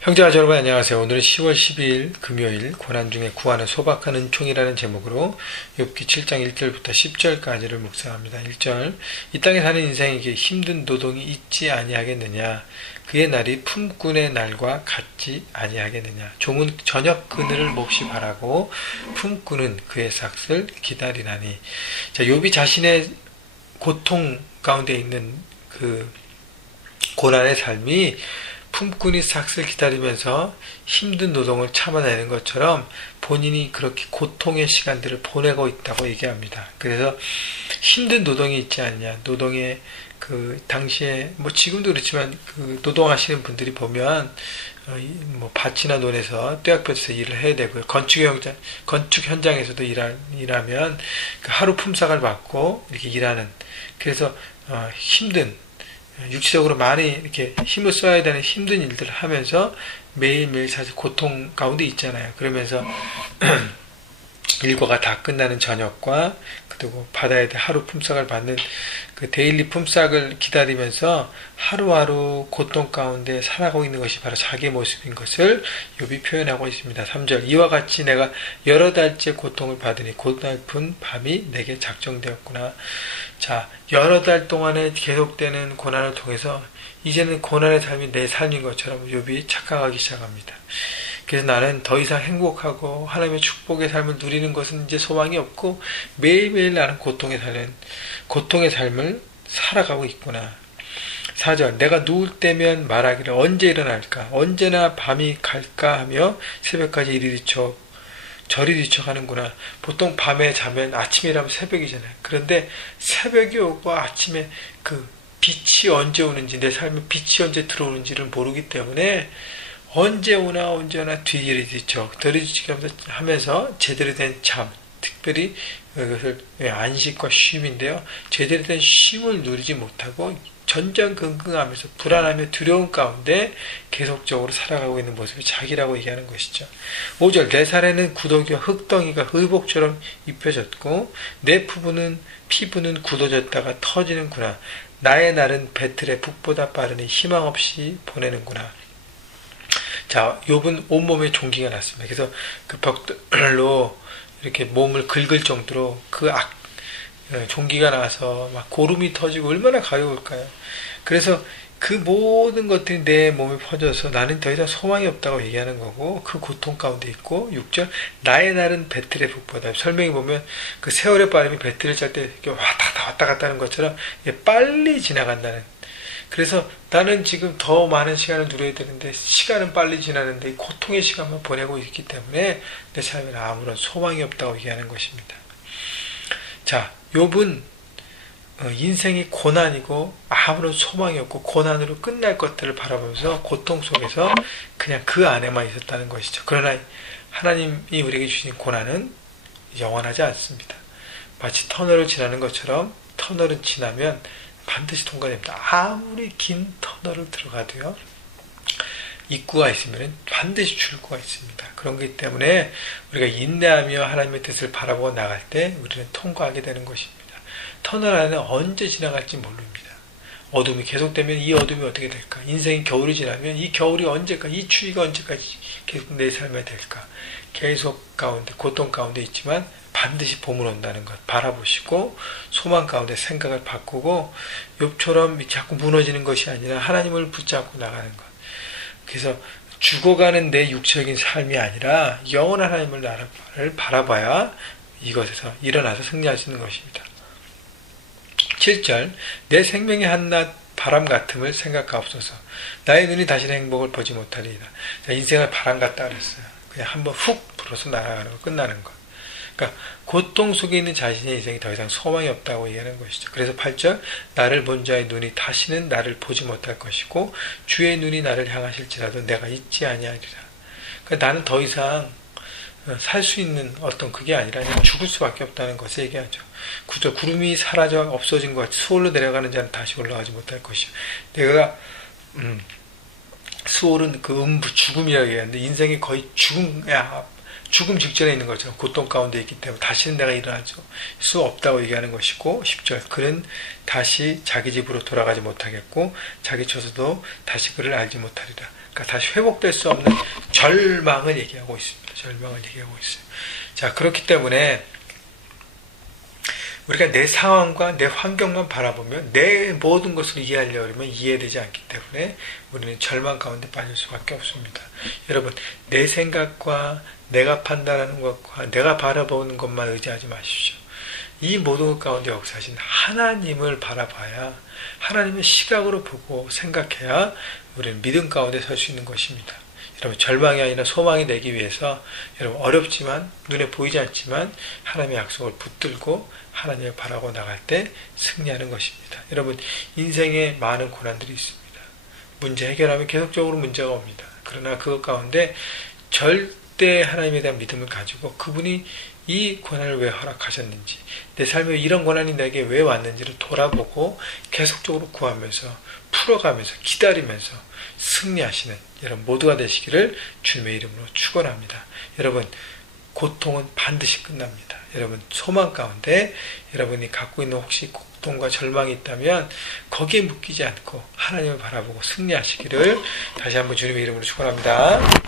형제와 여러분 안녕하세요. 오늘은 10월 12일 금요일 고난 중에 구하는 소박한 은총이라는 제목으로 욥기 7장 1절부터 10절까지를 묵상합니다. 1절 이 땅에 사는 인생에게 힘든 노동이 있지 아니하겠느냐. 그의 날이 품꾼의 날과 같지 아니하겠느냐. 종은 저녁 그늘을 몹시 바라고 품꾼은 그의 삭을 기다리나니. 자, 욥이 자신의 고통 가운데 있는 그 고난의 삶이 품꾼이 삭을 기다리면서 힘든 노동을 참아내는 것처럼 본인이 그렇게 고통의 시간들을 보내고 있다고 얘기합니다. 그래서 힘든 노동이 있지 않냐. 노동의 그 당시에 뭐 지금도 그렇지만 그 노동하시는 분들이 보면 뭐 밭이나 논에서 뙤약볕에서 일을 해야 되고요. 건축 현장에서도 일하면 그 하루 품삯을 받고 이렇게 일하는. 그래서 힘든 육체적으로 많이 이렇게 힘을 써야 되는 힘든 일들을 하면서 매일매일 사실 고통 가운데 있잖아요. 그러면서 일과가 다 끝나는 저녁과 그리고 받아야 될 하루 품삯을 받는 그 데일리 품삯을 기다리면서 하루하루 고통 가운데 살아가고 있는 것이 바로 자기의 모습인 것을 욥이 표현하고 있습니다. 3절 이와 같이 내가 여러 달째 고통을 받으니 고달픈 밤이 내게 작정되었구나. 자, 여러 달 동안에 계속되는 고난을 통해서 이제는 고난의 삶이 내 삶인 것처럼 욥이 착각하기 시작합니다. 그래서 나는 더 이상 행복하고 하나님의 축복의 삶을 누리는 것은 이제 소망이 없고 매일매일 나는 고통의 삶을 살아가고 있구나. 4절 내가 누울 때면 말하기를 언제 일어날까 언제나 밤이 갈까 하며 새벽까지 이리 뒤쳐 저리 뒤쳐가는구나. 보통 밤에 자면 아침이라면 새벽이잖아요. 그런데 새벽이 오고 아침에 그 빛이 언제 오는지 내 삶에 빛이 언제 들어오는지를 모르기 때문에 언제 오나 뒤를 뒤쳐 덜이 뒤치게 하면서 제대로 된 잠, 특별히 이것을 안식과 쉼인데요. 제대로 된 쉼을 누리지 못하고 전전긍긍하면서 불안하며 두려운 가운데 계속적으로 살아가고 있는 모습이 자기라고 얘기하는 것이죠. 5절 내 살에는 구더기와 흙덩이가 의복처럼 입혀졌고 내 피부는 굳어졌다가 터지는구나. 나의 날은 배틀의 북보다 빠르니 희망 없이 보내는구나. 자, 욥은 온몸에 종기가 났습니다. 그래서 그 벽돌로 이렇게 몸을 긁을 정도로 종기가 나서 막 고름이 터지고 얼마나 가벼울까요? 그래서 그 모든 것들이 내 몸에 퍼져서 나는 더 이상 소망이 없다고 얘기하는 거고 그 고통 가운데 있고 6절 나의 날은 배틀의 북보다 설명해 보면 그 세월의 빠름이 배틀을 짤 때 왔다 갔다 하는 것처럼 빨리 지나간다는. 그래서 나는 지금 더 많은 시간을 누려야 되는데 시간은 빨리 지나는데 고통의 시간만 보내고 있기 때문에 내 삶에는 아무런 소망이 없다고 얘기하는 것입니다. 자, 욥은 인생이 고난이고 아무런 소망이 없고 고난으로 끝날 것들을 바라보면서 고통 속에서 그냥 그 안에만 있었다는 것이죠. 그러나 하나님이 우리에게 주신 고난은 영원하지 않습니다. 마치 터널을 지나는 것처럼 터널은 지나면 반드시 통과됩니다. 아무리 긴 터널을 들어가도요. 입구가 있으면 반드시 출구가 있습니다. 그런 거기 때문에 우리가 인내하며 하나님의 뜻을 바라보고 나갈 때 우리는 통과하게 되는 것입니다. 터널 안에는 언제 지나갈지 모릅니다. 어둠이 계속되면 이 어둠이 어떻게 될까? 인생이 겨울이 지나면 이 겨울이 언제까지, 이 추위가 언제까지 계속 내 삶에 될까? 계속 가운데, 고통 가운데 있지만 반드시 봄을 온다는 것 바라보시고 소망 가운데 생각을 바꾸고 욥처럼 자꾸 무너지는 것이 아니라 하나님을 붙잡고 나가는 것. 그래서 죽어가는 내 육체적인 삶이 아니라 영원한 하나님을 나를 바라봐야 이것에서 일어나서 승리할 수 있는 것입니다. 7절 내 생명의 한낱 바람 같음을 생각하옵소서. 나의 눈이 다시는 행복을 보지 못하리이다. 인생을 바람 같다 그랬어요. 그냥 한번 훅 불어서 날아가는 거 끝나는 것. 그러니까 고통 속에 있는 자신의 인생이 더 이상 소망이 없다고 얘기하는 것이죠. 그래서 8절 나를 본 자의 눈이 다시는 나를 보지 못할 것이고 주의 눈이 나를 향하실지라도 내가 잊지 아니하리라. 그러니까 나는 더 이상 살 수 있는 어떤 그게 아니라 그냥 죽을 수밖에 없다는 것을 얘기하죠. 구름이 사라져 없어진 것 같이 수월로 내려가는 자는 다시 올라가지 못할 것이요. 내가 수월은 그 죽음이라고 얘기하는데 인생이 거의 죽음 직전에 있는 것처럼 고통 가운데 있기 때문에 다시는 내가 일어날 수 없다고 얘기하는 것이고, 10절 그는 다시 자기 집으로 돌아가지 못하겠고 자기 처소도 다시 그를 알지 못하리라. 그러니까 다시 회복될 수 없는 절망을 얘기하고 있습니다. 절망을 얘기하고 있어요. 자, 그렇기 때문에 우리가 내 상황과 내 환경만 바라보면 내 모든 것을 이해하려고 하면 이해되지 않기 때문에 우리는 절망 가운데 빠질 수밖에 없습니다. 여러분, 내 생각과 내가 판단하는 것과 내가 바라보는 것만 의지하지 마십시오. 이 모든 것 가운데 역사하신 하나님을 바라봐야, 하나님의 시각으로 보고 생각해야 우리는 믿음 가운데 설 수 있는 것입니다. 여러분, 절망이 아니라 소망이 되기 위해서 여러분, 어렵지만 눈에 보이지 않지만 하나님의 약속을 붙들고 하나님을 바라고 나갈 때 승리하는 것입니다. 여러분, 인생에 많은 고난들이 있습니다. 문제 해결하면 계속적으로 문제가 옵니다. 그러나 그것 가운데 절대 하나님에 대한 믿음을 가지고 그분이 이 고난을 왜 허락하셨는지, 내 삶에 이런 고난이 내게 왜 왔는지를 돌아보고 계속적으로 구하면서 풀어가면서 기다리면서 승리하시는 여러분 모두가 되시기를 주님의 이름으로 축원합니다. 여러분, 고통은 반드시 끝납니다. 여러분, 소망 가운데 여러분이 갖고 있는 혹시 고통과 절망이 있다면 거기에 묶이지 않고 하나님을 바라보고 승리하시기를 다시 한번 주님의 이름으로 축원합니다.